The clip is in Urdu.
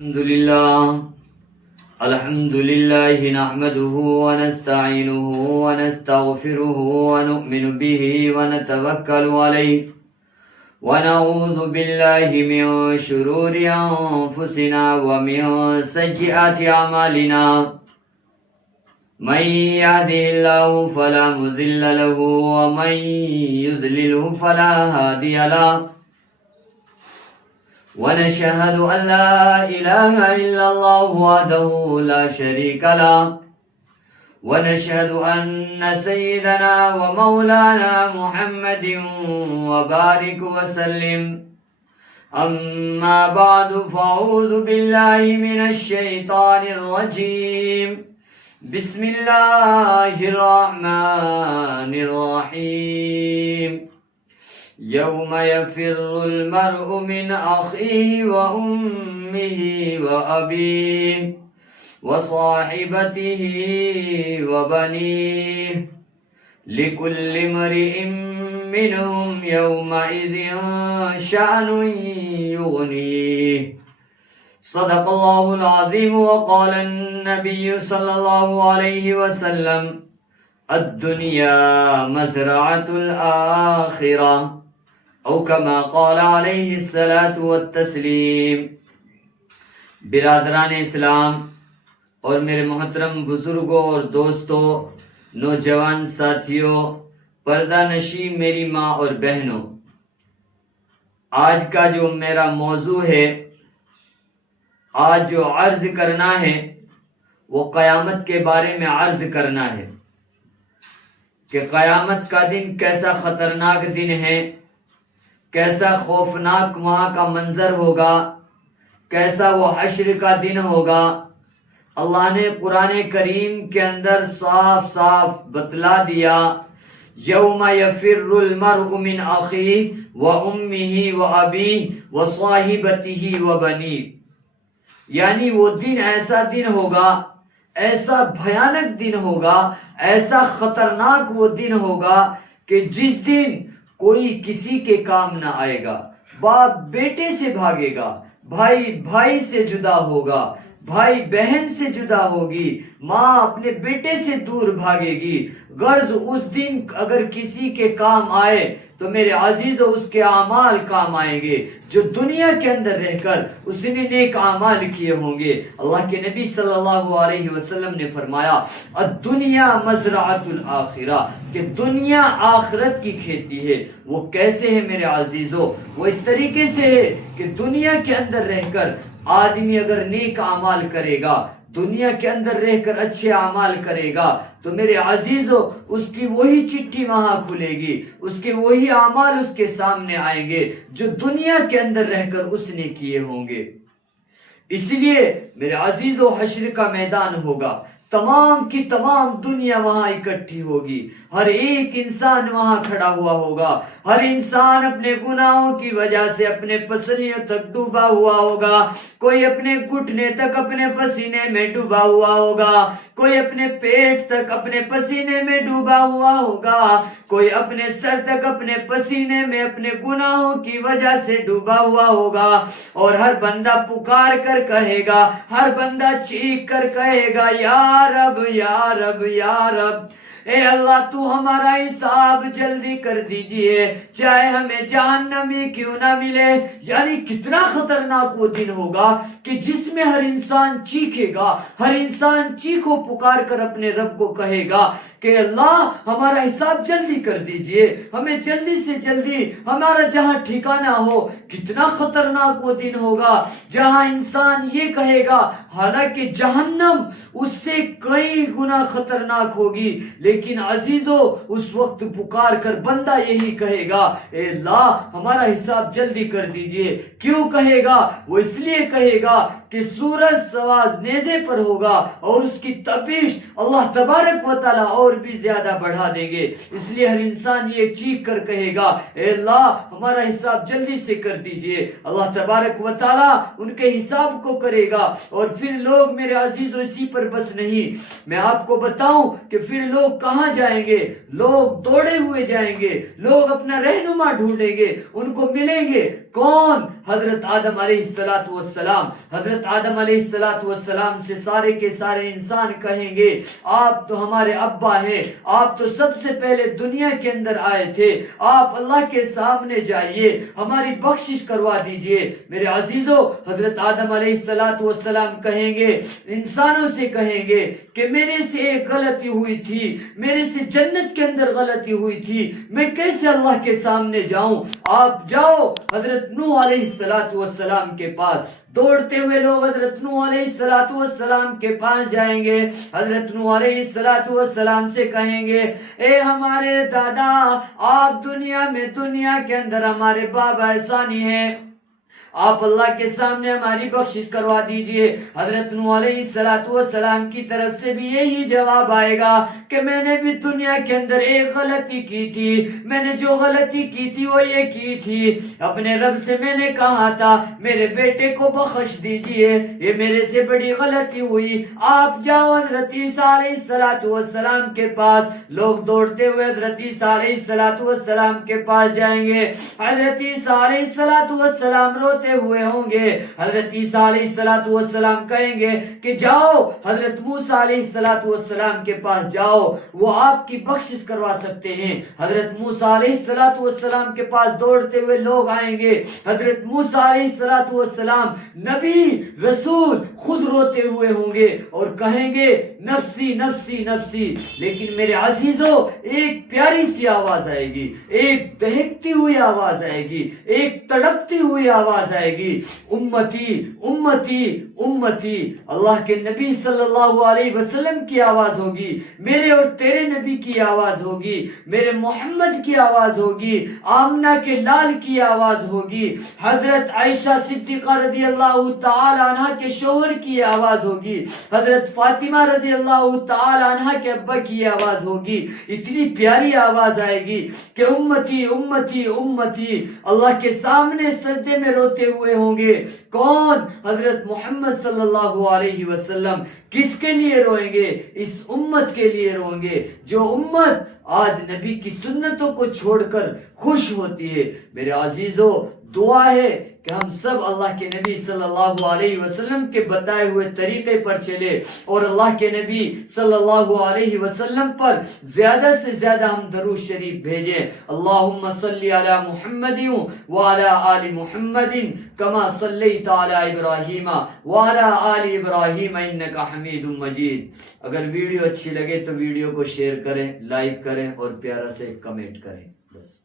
الحمد لله نحمده ونستعينه ونستغفره ونؤمن به ونتوكل عليه ونعوذ بالله من شرور أنفسنا ومن سيئات أعمالنا من يهده الله فلا مضل له ومن يضلله فلا هادي له ونشهد أن لا إله إلا الله وحده لا شريك له ونشهد أن سيدنا ومولانا محمد وبارك وسلم أما بعد فأعوذ بالله من الشيطان الرجيم بسم الله الرحمن الرحيم يوم يفر المرء من أخيه وأمه وأبيه وصاحبته وبنيه لكل امرئ منهم يومئذ شأن يغنيه صدق الله العظيم وقال النبي صلى الله عليه وسلم الدنيا مزرعة الآخرة او کما قال علیہ الصلاۃ والتسلیم۔ برادران اسلام اور میرے محترم بزرگوں اور دوستوں، نوجوان ساتھیوں، پردہ نشین میری ماں اور بہنوں، آج کا جو میرا موضوع ہے، آج جو عرض کرنا ہے وہ قیامت کے بارے میں عرض کرنا ہے کہ قیامت کا دن کیسا خطرناک دن ہے، کیسا خوفناک وہاں کا منظر ہوگا، کیسا وہ حشر کا دن ہوگا۔ اللہ نے قرآن کریم کے اندر صاف صاف بتلا دیا، یوم یفر المرء من اخیہ وامہ وابیہ وصاحبتہ وبنیہ، یعنی وہ دن ایسا دن ہوگا، ایسا بھیانک دن ہوگا، ایسا خطرناک وہ دن ہوگا کہ جس دن کوئی کسی کے کام نہ آئے گا، باپ بیٹے سے بھاگے گا، بھائی بھائی سے جدا ہوگا، بھائی بہن سے جدا ہوگی، ماں اپنے بیٹے سے دور بھاگے گی۔ غرض اس دن اگر کسی کے کام آئے تو میرے عزیزو اس کے اعمال کام آئیں گے جو دنیا کے اندر رہ کر اس نے نیک اعمال کیے ہوں گے۔ اللہ کے نبی صلی اللہ علیہ وسلم نے فرمایا الدنیا مزرعۃ الآخرہ، کہ دنیا آخرت کی کھیتی ہے۔ وہ کیسے ہے میرے عزیزو؟ وہ اس طریقے سے ہے کہ دنیا کے اندر رہ کر آدمی اگر نیک اعمال کرے گا، دنیا کے اندر رہ کر اچھے اعمال کرے گا تو میرے عزیزو اس کی وہی چٹھی وہاں کھلے گی، اس کے وہی اعمال اس کے سامنے آئیں گے جو دنیا کے اندر رہ کر اس نے کیے ہوں گے۔ اس لیے میرے عزیزو حشر کا میدان ہوگا، تمام کی تمام دنیا وہاں اکٹھی ہوگی، ہر ایک انسان وہاں کھڑا ہوا ہوگا، ہر انسان اپنے گناہوں کی وجہ سے اپنے پسلیوں تک ڈوبا ہوا ہوگا، کوئی اپنے گھٹنے تک اپنے پسینے میں ڈوبا ہوا ہوگا، کوئی اپنے پیٹ تک اپنے پسینے میں ڈوبا ہوا ہوگا، کوئی اپنے سر تک اپنے پسینے میں اپنے گناہوں کی وجہ سے ڈوبا ہوا ہوگا، اور ہر بندہ پکار کر کہے گا، ہر بندہ چیخ کر کہے گا یا رب یا رب یا رب، اے اللہ تو ہمارا حساب جلدی کر دیجئے، چاہے ہمیں جہنم ہی کیوں نہ ملے۔ یعنی کتنا خطرناک وہ دن ہوگا کہ جس میں ہر انسان چیخے گا، ہر انسان چیخو پکار کر اپنے رب کو کہے گا کہ اللہ ہمارا حساب جلدی کر دیجئے، ہمیں جلدی سے جلدی ہمارا جہاں ٹھکانہ ہو۔ کتنا خطرناک وہ دن ہوگا جہاں انسان یہ کہے گا، حالانکہ جہنم اس سے کئی گنا خطرناک ہوگی، لیکن عزیزو اس وقت پکار کر بندہ یہی کہے گا اے اللہ ہمارا حساب جلدی کر دیجئے۔ کیوں کہے گا؟ وہ اس لیے کہے گا کہ سورج سواز نیزے پر ہوگا اور اس کی تپش اللہ تبارک و تعالی اور بھی زیادہ بڑھا دیں گے۔ اس لیے ہر انسان یہ چیخ کر کہے گا اے اللہ ہمارا حساب جلدی سے کر دیجئے۔ اللہ تبارک و تعالی ان کے حساب کو کرے گا، اور پھر لوگ میرے عزیز اسی پر بس نہیں، میں آپ کو بتاؤں کہ پھر لوگ کہاں جائیں گے؟ لوگ دوڑے ہوئے جائیں گے، لوگ اپنا رہنما ڈھونڈیں گے، ان کو ملیں گے کون؟ حضرت آدم علیہ السلام۔ حضرت آدم علیہ السلام سے سارے کے سارے انسان کہیں گے آپ تو ہمارے ابا ہیں، آپ تو سب سے پہلے دنیا کے اندر آئے تھے، آپ اللہ کے سامنے جائیے، ہماری بخشش کروا دیجئے۔ میرے عزیزو، حضرت آدم علیہ السلام کہیں گے، انسانوں سے کہیں گے کہ میرے سے ایک غلطی ہوئی تھی، میرے سے جنت کے اندر غلطی ہوئی تھی، میں کیسے اللہ کے سامنے جاؤں؟ آپ جاؤ حضرت نوح علیہ السلام کے پاس۔ دوڑتے ہوئے لوگ حضرت نوح علیہ السلام کے پاس جائیں گے، حضرت نوح علیہ السلام سے کہیں گے اے ہمارے دادا، آپ دنیا کے اندر ہمارے بابا احسانی ہیں، آپ اللہ کے سامنے ہماری بخشش کروا دیجئے۔ حضرت نوح علیہ السلام کی طرف سے بھی یہی جواب آئے گا کہ میں نے بھی دنیا کے اندر ایک غلطی کی تھی، میں نے جو غلطی کی تھی وہ یہ کی تھی، اپنے رب سے میں نے کہا تھا میرے بیٹے کو بخش دیجئے، یہ میرے سے بڑی غلطی ہوئی، آپ جاؤ حضرت عیسیٰ علیہ السلام کے پاس۔ لوگ دوڑتے ہوئے حضرت عیسیٰ علیہ السلام کے پاس جائیں گے، حضرت عیسیٰ علیہ السلام روتے ہوئے ہوں گے، حضرت عیسیٰ علیہ السلام کہیں گے کہ جاؤ حضرت موسیٰ علیہ السلام کے پاس جاؤ، وہ آپ کی بخشش کروا سکتے ہیں۔ حضرت موسیٰ علیہ السلام کے پاس دوڑتے ہوئے لوگ آئیں گے، حضرت موسیٰ علیہ السلام نبی رسول خود روتے ہوئے ہوں گے اور کہیں گے نفسی نفسی نفسی، لیکن میرے عزیزو ایک پیاری سی آواز آئے گی، ایک دہکتی ہوئی آواز آئے گی، ایک تڑپتی ہوئی آواز آئے گی، امتی امتی امتی۔ اللہ کے نبی صلی اللہ علیہ وسلم کی آواز ہوگی، میرے اور تیرے نبی کی آواز ہوگی، میرے محمد کی آواز ہوگی، آمنہ کے لال کی آواز ہوگی، حضرت عائشہ صدیقہ رضی اللہ تعالی عنہ کے شوہر کی آواز ہوگی، حضرت فاطمہ رضی اللہ تعالی عنہ کے ابا کی آواز ہوگی۔ اتنی پیاری آواز آئے گی کہ امتی امتی امتی اللہ کے سامنے سجدے میں روتے ہوئے ہوں گے۔ کون؟ حضرت محمد صلی اللہ علیہ وسلم۔ کس کے لیے روئیں گے؟ اس امت کے لیے روئیں گے جو امت آج نبی کی سنتوں کو چھوڑ کر خوش ہوتی ہے۔ میرے عزیزو، دعا ہے کہ ہم سب اللہ کے نبی صلی اللہ علیہ وسلم کے بتائے ہوئے طریقے پر چلے اور اللہ کے نبی صلی اللہ علیہ وسلم پر زیادہ سے زیادہ ہم درود شریف بھیجیں۔ اللہم صلی علی محمد وعلی آل محمد کما صلیت علی ابراہیم وعلی آل ابراہیم انک حمید مجید۔ اگر ویڈیو اچھی لگے تو ویڈیو کو شیئر کریں، لائک کریں اور پیارا سے کمنٹ کریں۔ بس۔